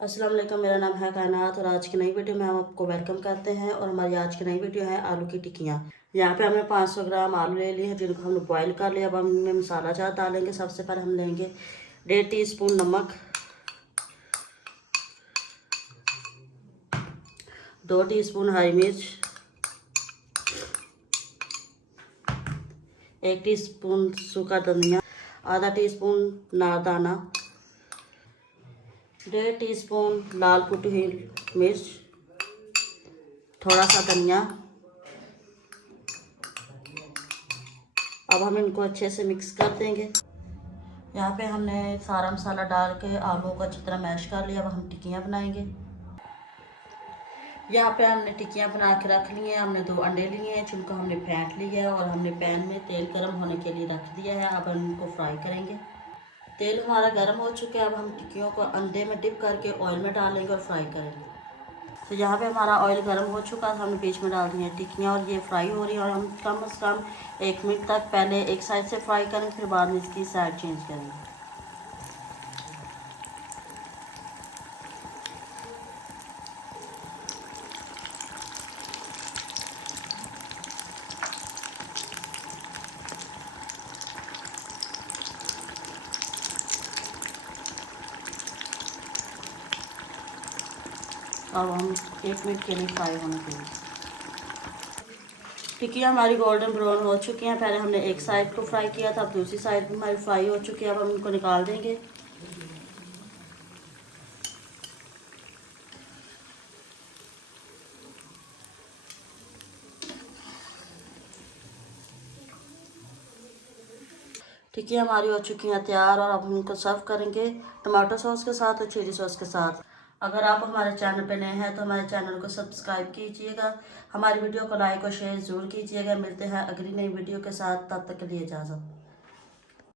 अस्सलाम वालेकुम, मेरा नाम है कायनात और आज की नई वीडियो में हम आपको वेलकम करते हैं। और हमारी आज की नई वीडियो है आलू की टिक्कियाँ। यहाँ पे हमने 500 ग्राम आलू ले लिए हैं जिनको हमने बॉईल कर लिया। अब हम इनमें मसाला जार डालेंगे। सबसे पहले हम लेंगे 1.5 टीस्पून नमक, 2 टीस्पून हरी मिर्च, 1 टीस्पून सूखा धनिया, आधा टीस्पून नारदाना, 1.5 टीस्पून लाल कुटी हुई मिर्च, थोड़ा सा धनिया। अब हम इनको अच्छे से मिक्स कर देंगे। यहाँ पे हमने सारा मसाला डाल के आलू को अच्छी तरह मैश कर लिया। अब हम टिक्कियाँ बनाएंगे। यहाँ पे हमने टिक्कियाँ बना के रख ली हैं। हमने 2 अंडे लिए हैं जिनको हमने फेंट लिया है और हमने पैन में तेल गर्म होने के लिए रख दिया है। अब हम इनको फ्राई करेंगे। तेल हमारा गर्म हो चुका है। अब हम टिक्कियों को अंडे में डिप करके ऑयल में डालेंगे और फ्राई करेंगे। तो यहाँ पे हमारा ऑयल गर्म हो चुका है। हमने बीच में डाल दी है टिक्कियाँ और ये फ्राई हो रही है। और हम कम से कम 1 मिनट तक पहले एक साइड से फ्राई करेंगे, फिर बाद में इसकी साइड चेंज करेंगे। अब हम 1 मिनट के लिए फ्राई होने देंगे। टिक्कियाँ हमारी गोल्डन ब्राउन हो चुकी हैं। पहले हमने एक साइड को फ्राई किया था, अब दूसरी साइड भी हमारी फ्राई हो चुकी है। अब हम इनको निकाल देंगे। टिक्कियाँ हमारी हो चुकी हैं तैयार और अब हम इनको सर्व करेंगे टमाटो सॉस के साथ और चिली सॉस के साथ। अगर आप हमारे चैनल पर नए हैं तो हमारे चैनल को सब्सक्राइब कीजिएगा, हमारी वीडियो को लाइक और शेयर ज़रूर कीजिएगा। मिलते हैं अगली नई वीडियो के साथ, तब तक के लिए इजाज़त।